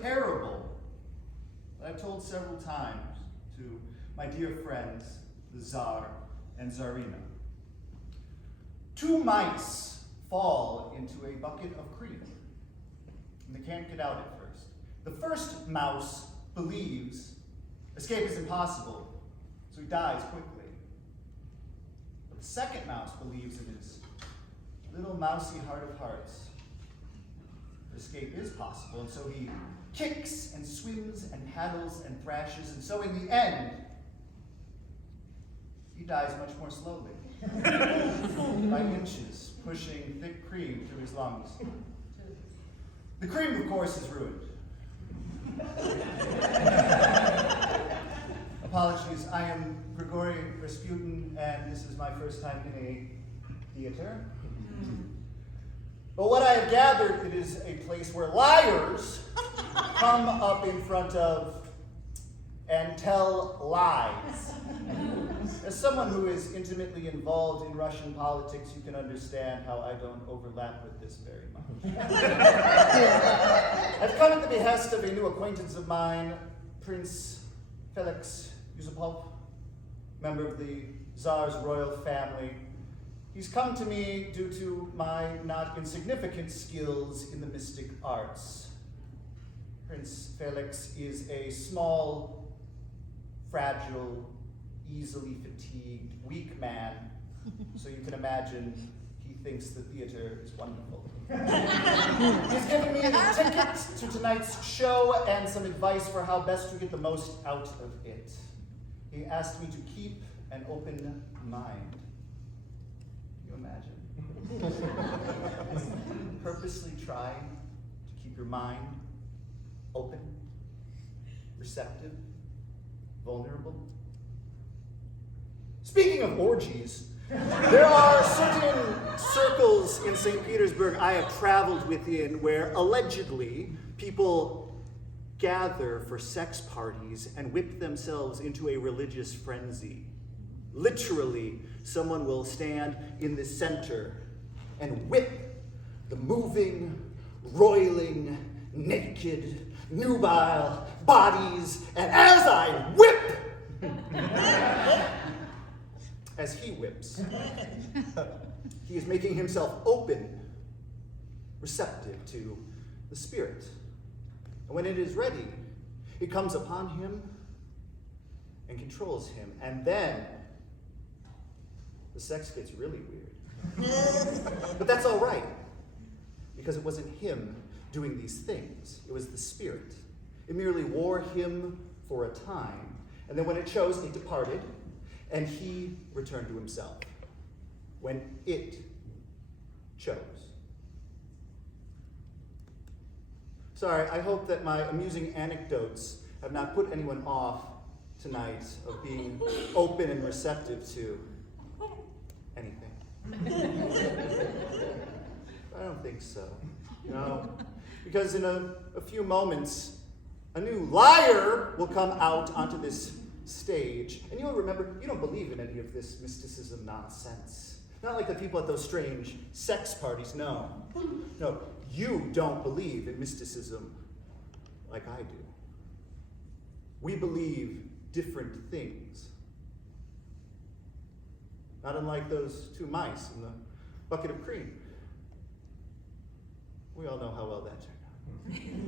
parable that I've told several times to my dear friends, the Czar and Czarina. Two mice fall into a bucket of cream, and they can't get out at first. The first mouse believes escape is impossible, so he dies quickly. But the second mouse believes in his little mousy heart of hearts escape is possible, and so he kicks and swims and paddles and thrashes, and so in the end, he dies much more slowly, by inches, pushing thick cream through his lungs. The cream, of course, is ruined. Apologies, I am Grigory Rasputin, and this is my first time in a theater. But what I have gathered, it is a place where liars come up in front of and tell lies. As someone who is intimately involved in Russian politics, you can understand how I don't overlap with this very much. I've come at the behest of a new acquaintance of mine, Prince Felix Yusupov, member of the Tsar's royal family. He's come to me due to my not insignificant skills in the mystic arts. Prince Felix is a small, fragile, easily fatigued, weak man, so you can imagine he thinks the theater is wonderful. He's given me a ticket to tonight's show and some advice for how best to get the most out of it. He asked me to keep an open mind. Can you imagine? Purposely try to keep your mind open, receptive, vulnerable. Speaking of orgies, there are certain circles in St. Petersburg I have traveled within where allegedly people gather for sex parties and whip themselves into a religious frenzy. Literally, someone will stand in the center and whip the moving, roiling, naked, nubile bodies, and as I whip, as he whips, he is making himself open, receptive to the Spirit. And when it is ready, it comes upon him and controls him. And then the sex gets really weird. But that's all right, because it wasn't him doing these things. It was the Spirit. It merely wore him for a time, and then when it chose, it departed, and he returned to himself when it chose. Sorry, I hope that my amusing anecdotes have not put anyone off tonight of being open and receptive to anything. I don't think so. No. Because in a few moments, a new liar will come out onto this stage. And you'll remember, you don't believe in any of this mysticism nonsense. Not like the people at those strange sex parties, no. No, you don't believe in mysticism like I do. We believe different things. Not unlike those two mice in the bucket of cream. We all know how well that turned out.